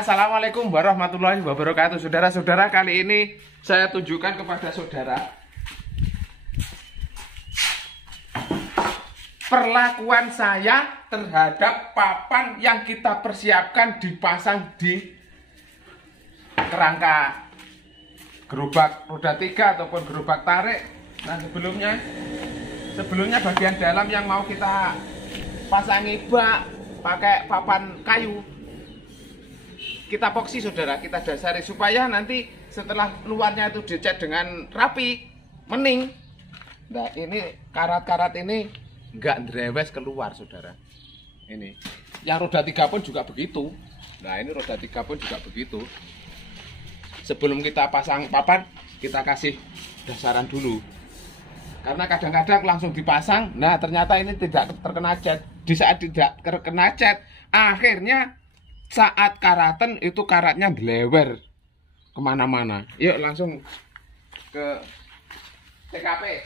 Assalamualaikum warahmatullahi wabarakatuh. Saudara-saudara, kali ini saya tunjukkan kepada saudara perlakuan saya terhadap papan yang kita persiapkan dipasang di kerangka gerobak roda 3 ataupun gerobak tarik. Nah, sebelumnya bagian dalam yang mau kita pasangi bak pakai papan kayu, kita epoksi saudara, kita dasari supaya nanti setelah luarnya itu dicat dengan rapi, mening. Nah, ini karat-karat ini nggak drewes keluar saudara. Ini yang roda 3 pun juga begitu. Nah, ini roda 3 pun juga begitu. Sebelum kita pasang papan, kita kasih dasaran dulu, karena kadang-kadang langsung dipasang, nah ternyata ini tidak terkena cat. Di saat tidak terkena cat, akhirnya saat karatan itu karatnya dilewer kemana-mana. Yuk langsung ke TKP.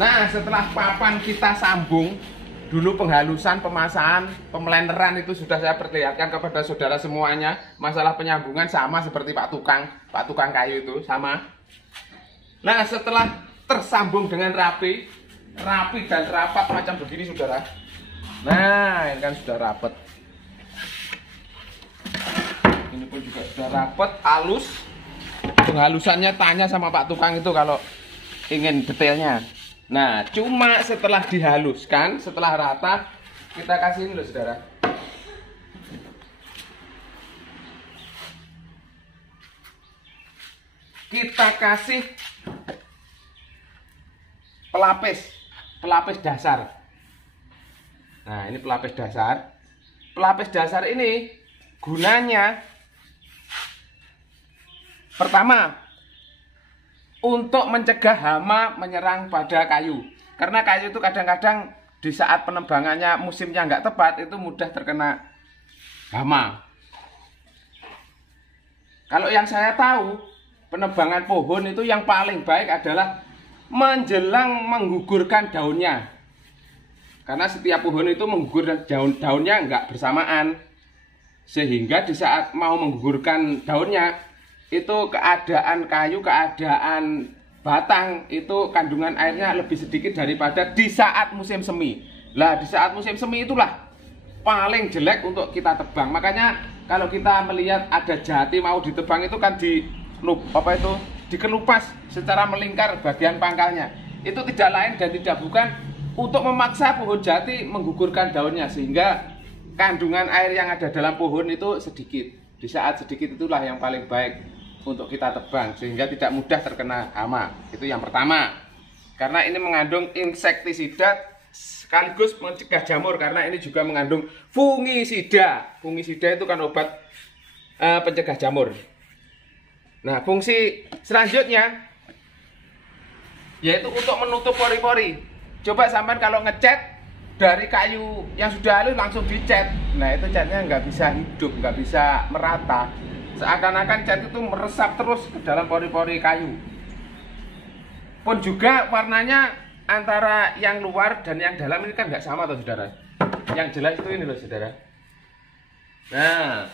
Nah, setelah papan kita sambung dulu, penghalusan, pemasangan, pemeleneran itu sudah saya perlihatkan kepada saudara semuanya. Masalah penyambungan sama seperti Pak tukang kayu itu sama. Nah, setelah tersambung dengan rapi dan rapat macam begini saudara. Nah, ini kan sudah rapat. Ini pun juga sudah rapat, halus. Penghalusannya tanya sama Pak tukang itu kalau ingin detailnya. Nah, cuma setelah dihaluskan, setelah rata, kita kasih ini loh saudara. Kita kasih pelapis dasar. Nah, ini pelapis dasar. Pelapis dasar ini gunanya pertama untuk mencegah hama menyerang pada kayu. Karena kayu itu kadang-kadang di saat penebangannya musimnya nggak tepat, itu mudah terkena hama. Kalau yang saya tahu, penebangan pohon itu yang paling baik adalah menjelang menggugurkan daunnya. Karena setiap pohon itu menggugurkan daunnya nggak bersamaan. Sehingga di saat mau menggugurkan daunnya, itu keadaan kayu, keadaan batang itu kandungan airnya lebih sedikit daripada di saat musim semi. Lah, di saat musim semi itulah paling jelek untuk kita tebang. Makanya kalau kita melihat ada jati mau ditebang itu kan dikelupas secara melingkar bagian pangkalnya. Itu tidak lain dan tidak bukan untuk memaksa pohon jati menggugurkan daunnya, sehingga kandungan air yang ada dalam pohon itu sedikit. Di saat sedikit itulah yang paling baik untuk kita tebang, sehingga tidak mudah terkena hama. Itu yang pertama. Karena ini mengandung insektisida sekaligus mencegah jamur, karena ini juga mengandung fungisida. Fungisida itu kan obat pencegah jamur. Nah, fungsi selanjutnya yaitu untuk menutup pori-pori. Coba sampean kalau ngecat dari kayu yang sudah halus langsung dicat, nah itu catnya nggak bisa hidup, nggak bisa merata. Seakan-akan cat itu meresap terus ke dalam pori-pori kayu. Pun juga warnanya antara yang luar dan yang dalam ini kan nggak sama tuh saudara. Yang jelas itu ini loh saudara. Nah,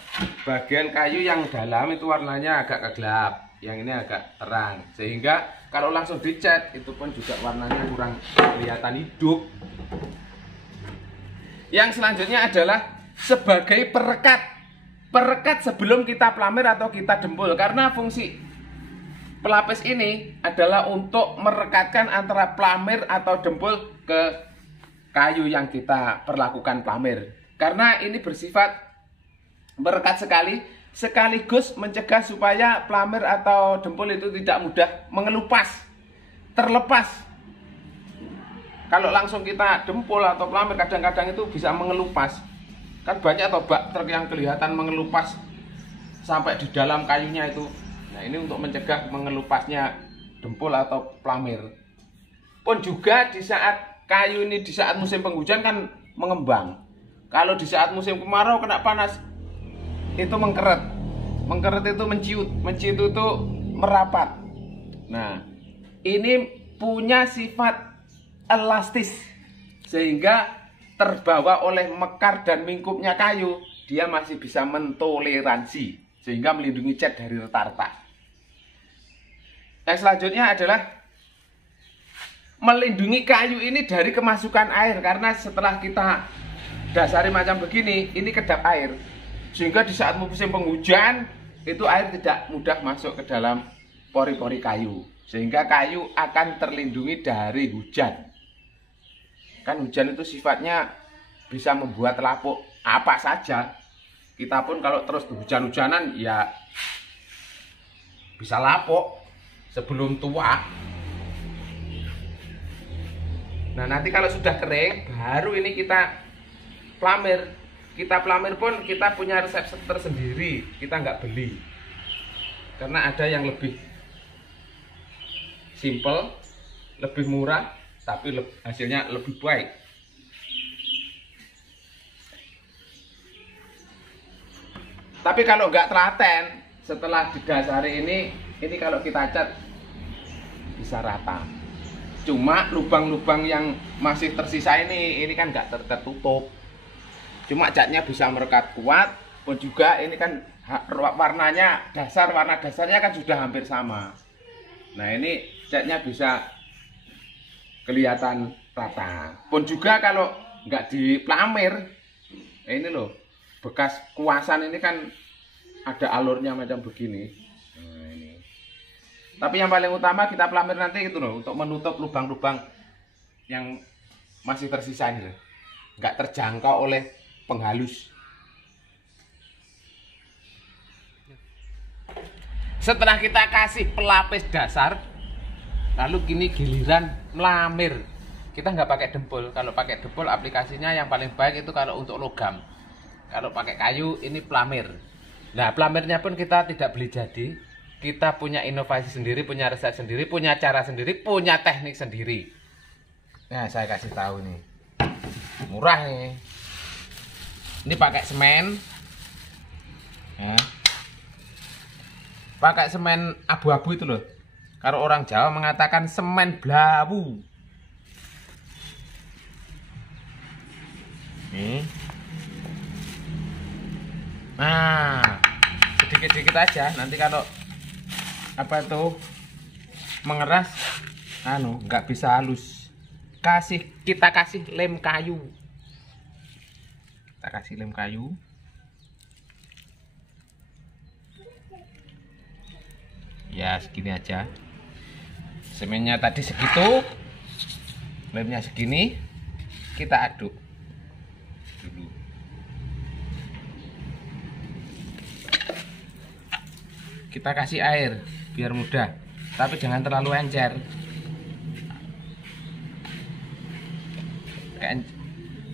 bagian kayu yang dalam itu warnanya agak gelap, yang ini agak terang. Sehingga kalau langsung dicat itu pun juga warnanya kurang kelihatan hidup. Yang selanjutnya adalah sebagai perekat. Perekat sebelum kita plamir atau kita dempul, karena fungsi pelapis ini adalah untuk merekatkan antara plamir atau dempul ke kayu yang kita perlakukan plamir. Karena ini bersifat merekat sekali, sekaligus mencegah supaya plamir atau dempul itu tidak mudah mengelupas, terlepas. Kalau langsung kita dempul atau plamir kadang-kadang itu bisa mengelupas. Kan banyak atau bak truk yang kelihatan mengelupas sampai di dalam kayunya itu. Nah, ini untuk mencegah mengelupasnya dempul atau plamir. Pun juga di saat kayu ini di saat musim penghujan kan mengembang. Kalau di saat musim kemarau kena panas itu mengkeret. Mengkeret itu menciut itu merapat. Nah, ini punya sifat elastis sehingga terbawa oleh mekar dan mingkupnya kayu, dia masih bisa mentoleransi sehingga melindungi cat dari retak-retak. Yang selanjutnya adalah melindungi kayu ini dari kemasukan air, karena setelah kita dasari macam begini, ini kedap air, sehingga di saat musim penghujan itu air tidak mudah masuk ke dalam pori-pori kayu, sehingga kayu akan terlindungi dari hujan. Kan hujan itu sifatnya bisa membuat lapuk apa saja. Kita pun kalau terus hujan-hujanan ya bisa lapuk sebelum tua. Nah, nanti kalau sudah kering, baru ini kita plamir. Kita plamir pun kita punya resep tersendiri, kita nggak beli. Karena ada yang lebih simple, lebih murah, tapi hasilnya lebih baik. Tapi kalau nggak telaten, setelah didasari ini kalau kita cat bisa rata. Cuma lubang-lubang yang masih tersisa ini kan nggak tertutup. Cuma catnya bisa merekat kuat, pun juga ini kan warnanya, warna dasarnya kan sudah hampir sama. Nah, ini catnya bisa kelihatan rata. Pun juga kalau nggak diplamir, ini loh, bekas kuasan ini kan ada alurnya macam begini. Nah, ini. Tapi yang paling utama kita plamir nanti itu loh, untuk menutup lubang-lubang yang masih tersisa ini loh. Nggak terjangkau oleh penghalus. Setelah kita kasih pelapis dasar, lalu kini giliran melamir. Kita nggak pakai dempul. Kalau pakai dempul aplikasinya yang paling baik itu kalau untuk logam. Kalau pakai kayu ini pelamir. Nah, pelamirnya pun kita tidak beli jadi. Kita punya inovasi sendiri, punya resep sendiri, punya cara sendiri, punya teknik sendiri. Nah, saya kasih tahu nih. Murah nih. Ini pakai semen. Nah, pakai semen abu-abu itu loh. Kalau orang Jawa mengatakan semen blawu. Nih. Nah, sedikit-sedikit aja. Nanti kalau apa itu mengeras, nggak bisa halus. Kita kasih lem kayu. Kita kasih lem kayu. Ya, segini aja. Semennya tadi segitu, lemnya segini, kita aduk dulu. Kita kasih air biar mudah, tapi jangan terlalu encer.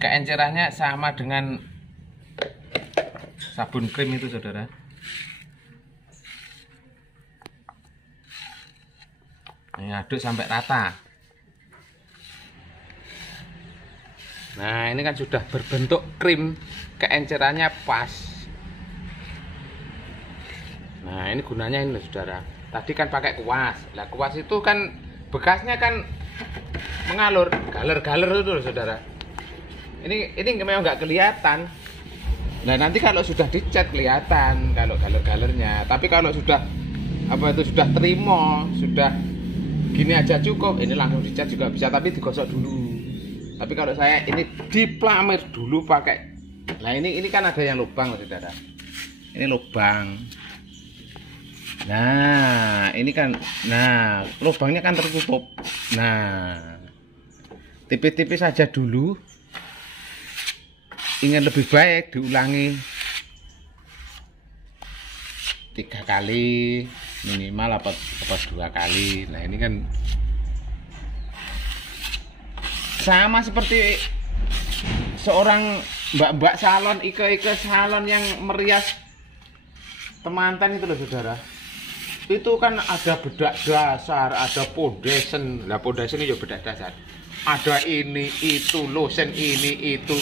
Keencerannya sama dengan sabun krim itu, saudara. Ini aduk sampai rata. Nah, ini kan sudah berbentuk krim, keencerannya pas. Nah, ini gunanya ini, saudara. Tadi kan pakai kuas. Nah, kuas itu kan bekasnya kan mengalur, galer-galer itu, saudara. Ini memang nggak kelihatan. Nah, nanti kalau sudah dicat kelihatan kalau galer-galernya. Tapi kalau sudah sudah terima, sudah gini aja cukup, ini langsung dicat juga bisa, tapi digosok dulu. Tapi kalau saya ini diplamir dulu pakai. Nah, ini kan ada yang lubang, saudara. Ini lubang. Nah, ini kan, lubangnya kan tertutup. Nah, tipis-tipis saja dulu. Ingin lebih baik diulangi 3 kali minimal apa 2 kali. Nah, ini kan sama seperti seorang mbak-mbak salon, ike-ike salon yang merias temanten itu loh, saudara. Itu kan ada bedak dasar, ada foundation. Lah, foundation itu bedak dasar. Ada ini, itu, lotion ini, itu.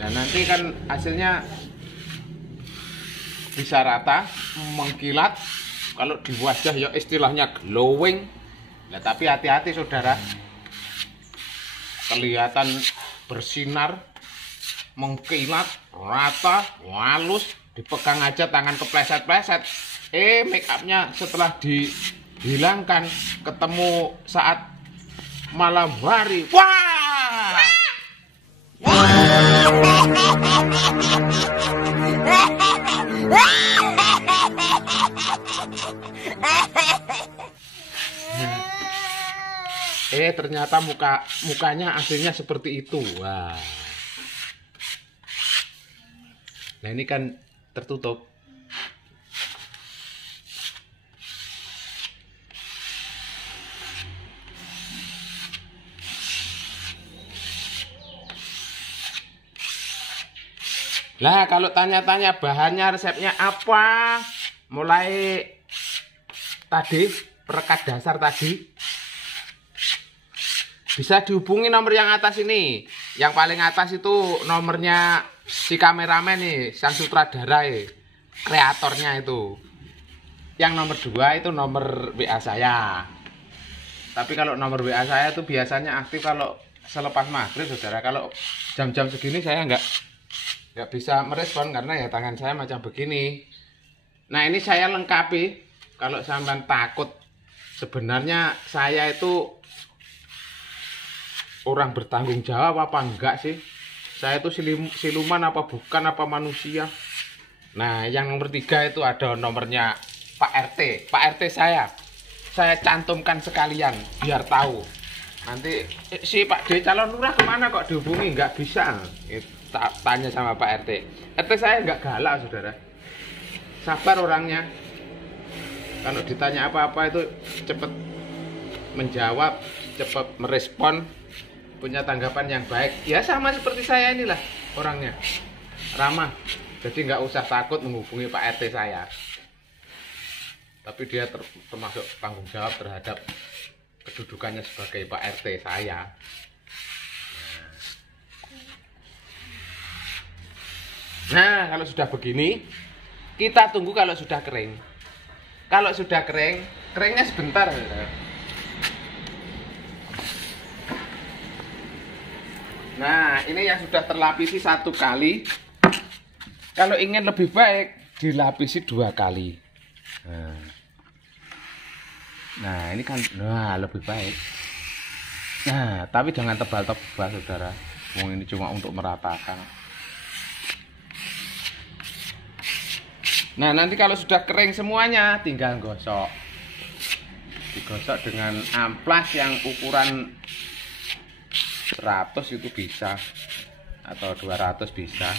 Nah, nanti kan hasilnya bisa rata, mengkilat. Kalau di wajah ya istilahnya glowing. Nah, tapi hati-hati, saudara. kelihatan bersinar, mengkilat, rata, halus, dipegang aja tangan kepleset-pleset. Make upnya setelah dihilangkan ketemu saat malam hari. Wah! Ternyata mukanya aslinya seperti itu. Wah. Nah, ini kan tertutup. Lah, kalau tanya-tanya bahannya, resepnya apa? Mulai tadi, perekat dasar tadi, bisa dihubungi nomor yang atas ini. Yang paling atas itu nomornya si kameramen nih, sang sutradara kreatornya itu. Yang nomor 2 itu nomor WA saya. Tapi kalau nomor WA saya itu biasanya aktif kalau selepas maghrib, saudara. Kalau jam-jam segini saya nggak bisa merespon karena ya tangan saya macam begini. Nah, ini saya lengkapi. Kalau sampean takut, sebenarnya saya itu orang bertanggung jawab apa enggak sih? Saya itu siluman apa bukan, apa manusia? Nah, yang nomor 3 itu ada nomornya Pak RT. Pak RT saya cantumkan sekalian biar tahu. Nanti si Pak D calon lurah kemana kok dihubungi, nggak bisa. Tanya sama Pak RT. RT saya nggak galak, saudara. Sabar orangnya. Kalau ditanya apa-apa itu cepet menjawab, cepet merespon, punya tanggapan yang baik. Ya sama seperti saya inilah orangnya, ramah. Jadi nggak usah takut menghubungi Pak RT saya. Tapi dia termasuk tanggung jawab terhadap kedudukannya sebagai Pak RT saya. Nah, kalau sudah begini, kita tunggu kalau sudah kering. Kalau sudah kering, keringnya sebentar. Nah, ini yang sudah terlapisi 1 kali. Kalau ingin lebih baik, dilapisi 2 kali. Nah, ini kan lebih baik. Nah, tapi jangan tebal-tebal, saudara. Ini cuma untuk meratakan. Nah, nanti kalau sudah kering semuanya, tinggal gosok. Digosok dengan amplas yang ukuran 100 itu bisa, atau 200 bisa.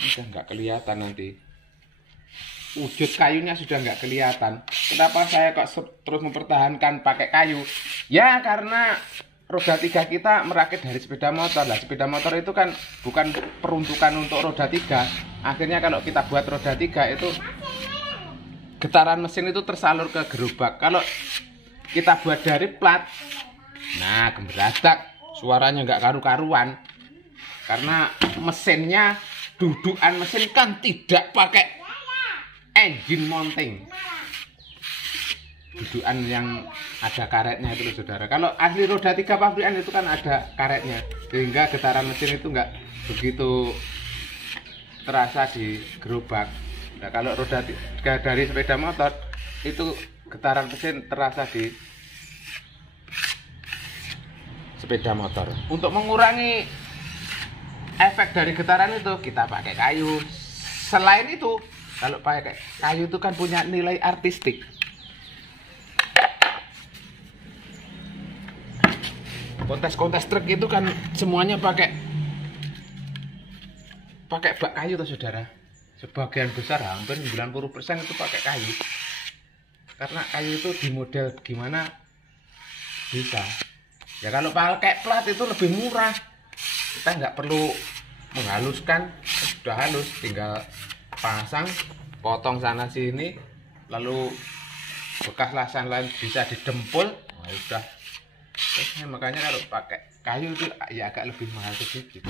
Udah nggak kelihatan nanti. Wujud kayunya sudah nggak kelihatan. Kenapa saya kok terus mempertahankan pakai kayu? Ya, karena roda 3 kita merakit dari sepeda motor. Lah, sepeda motor itu kan bukan peruntukan untuk roda 3. Akhirnya kalau kita buat roda 3 itu getaran mesin itu tersalur ke gerobak. Kalau kita buat dari plat, nah gemberatak, suaranya nggak karu-karuan. Karena mesinnya, dudukan mesin kan tidak pakai engine mounting. Dudukan yang ada karetnya itu loh, saudara. Kalau asli roda 3 pabrikan itu kan ada karetnya, sehingga getaran mesin itu nggak begitu terasa di gerobak. Nah, kalau roda 3 dari sepeda motor itu getaran mesin terasa di sepeda motor. Untuk mengurangi efek dari getaran itu, kita pakai kayu. Selain itu, kalau pakai kayu itu kan punya nilai artistik. Kontes-kontes truk itu kan semuanya pakai bak kayu tuh, saudara. Sebagian besar, hampir 90% itu pakai kayu. Karena kayu itu di model gimana bisa. Ya kalau pakai plat itu lebih murah. Kita nggak perlu menghaluskan, sudah halus, tinggal pasang, potong sana sini, lalu bekas lasan lain bisa didempul. Nah, udah. Makanya kalau pakai kayu itu ya agak lebih mahal sedikit.